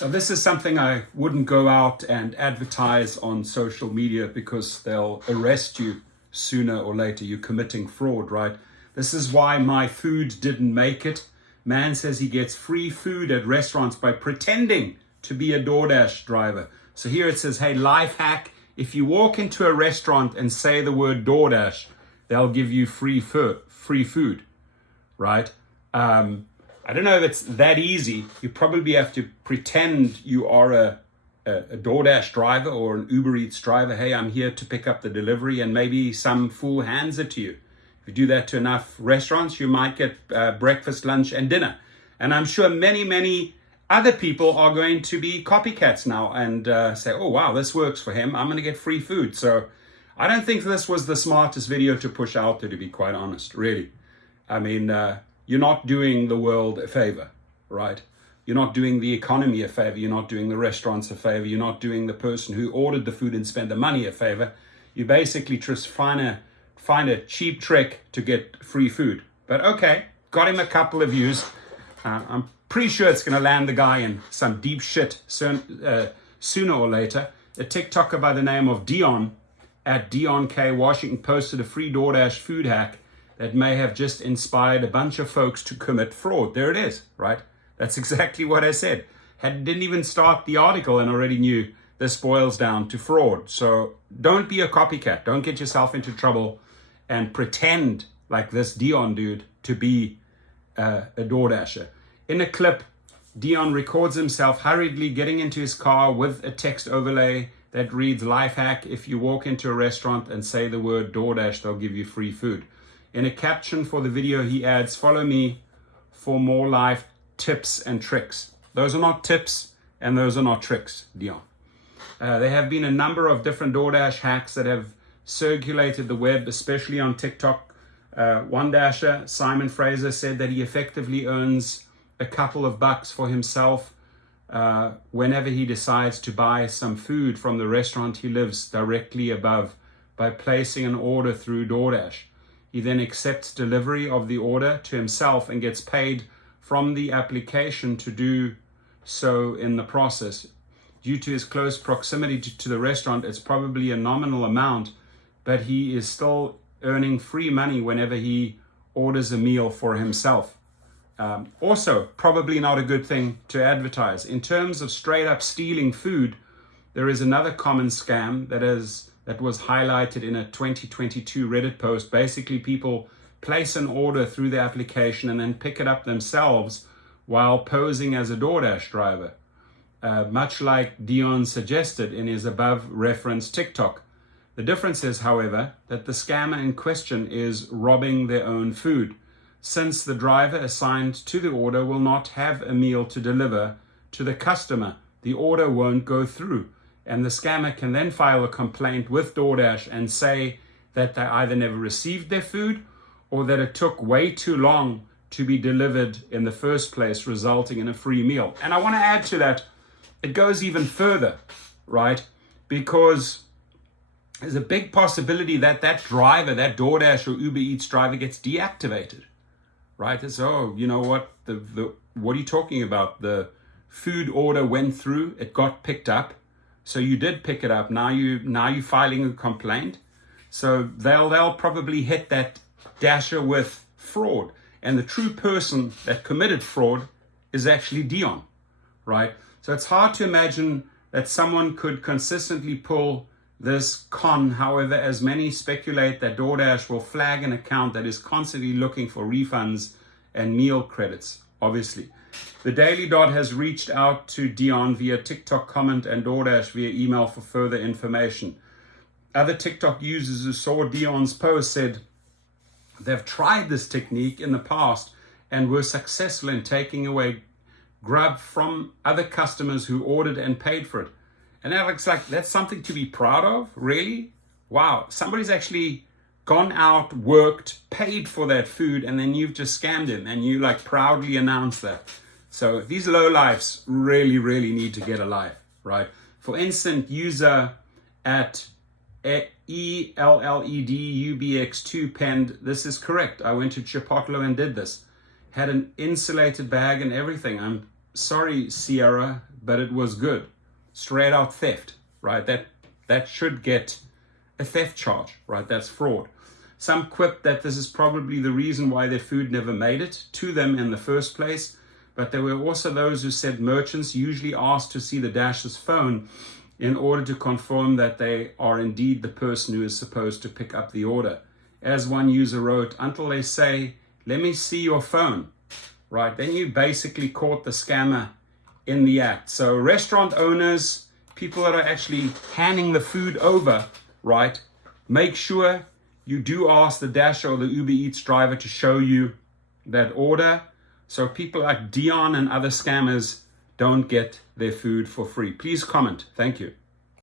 So this is something I wouldn't go out and advertise on social media because they'll arrest you sooner or later. You're committing fraud, right? This is why my food didn't make it. Man says he gets free food at restaurants by pretending to be a Doordash driver. So here it says, hey, life hack. If you walk into a restaurant and say the word Doordash, they'll give you free food, right? I don't know if it's that easy. You probably have to pretend you are a Doordash driver or an Uber Eats driver. Hey, I'm here to pick up the delivery, and maybe some fool hands it to you. If you do that to enough restaurants, you might get breakfast, lunch, and dinner. And I'm sure many, many other people are going to be copycats now and say, oh, wow, this works for him. I'm going to get free food. So I don't think this was the smartest video to push out there, to be quite honest, really. I mean, you're not doing the world a favor, right? You're not doing the economy a favor. You're not doing the restaurants a favor. You're not doing the person who ordered the food and spent the money a favor. You basically just find a cheap trick to get free food. But okay, got him a couple of views. I'm pretty sure it's going to land the guy in some deep shit sooner or later. A TikToker by the name of Deon at Deon K Washington posted a free DoorDash food hack that may have just inspired a bunch of folks to commit fraud. There it is, right? That's exactly what I said. Didn't even start the article and already knew this boils down to fraud. So don't be a copycat. Don't get yourself into trouble and pretend like this Deon dude to be a DoorDasher. In a clip, Deon records himself hurriedly getting into his car with a text overlay that reads, life hack, if you walk into a restaurant and say the word DoorDash, they'll give you free food. In a caption for the video, he adds, follow me for more life tips and tricks. Those are not tips and those are not tricks, Deon. There have been a number of different DoorDash hacks that have circulated the web, especially on TikTok. One dasher, Simon Fraser, said that he effectively earns a couple of bucks for himself whenever he decides to buy some food from the restaurant he lives directly above by placing an order through DoorDash. He then accepts delivery of the order to himself and gets paid from the application to do so in the process. Due to his close proximity to the restaurant, it's probably a nominal amount, but he is still earning free money whenever he orders a meal for himself. Also, probably not a good thing to advertise. In terms of straight up stealing food, there is another common scam that was highlighted in a 2022 Reddit post. Basically, people place an order through the application and then pick it up themselves while posing as a DoorDash driver. Much like Deon suggested in his above referenced TikTok. The difference is, however, that the scammer in question is robbing their own food, since the driver assigned to the order will not have a meal to deliver to the customer. The order won't go through, and the scammer can then file a complaint with DoorDash and say that they either never received their food or that it took way too long to be delivered in the first place, resulting in a free meal. And I want to add to that, it goes even further, right? Because there's a big possibility that that driver, that DoorDash or Uber Eats driver gets deactivated, right? It's, oh, you know what? What are you talking about? The food order went through, it got picked up. So you did pick it up. Now you're filing a complaint. So they'll probably hit that dasher with fraud. And the true person that committed fraud is actually Deon, right? So it's hard to imagine that someone could consistently pull this con. However, as many speculate that DoorDash will flag an account that is constantly looking for refunds and meal credits, obviously. The Daily Dot has reached out to Deon via TikTok comment and DoorDash via email for further information. Other TikTok users who saw Deon's post said they've tried this technique in the past and were successful in taking away grub from other customers who ordered and paid for it. And that looks like that's something to be proud of, really? Wow, somebody's actually gone out, worked, paid for that food, and then you've just scammed him and you like proudly announce that. So these lowlifes really, really need to get a life, right? For instance, user at ELLEDUBX2 penned, this is correct. I went to Chipotle and did this. Had an insulated bag and everything. I'm sorry, Sierra, but it was good. Straight out theft, right? That should get a theft charge, right? That's fraud. Some quip that this is probably the reason why their food never made it to them in the first place. But there were also those who said merchants usually ask to see the Dash's phone in order to confirm that they are indeed the person who is supposed to pick up the order. As one user wrote, until they say, let me see your phone, right? Then you basically caught the scammer in the act. So restaurant owners, people that are actually handing the food over, right? Make sure you do ask the Dash or the Uber Eats driver to show you that order, so people like Deon and other scammers don't get their food for free. Please comment. Thank you.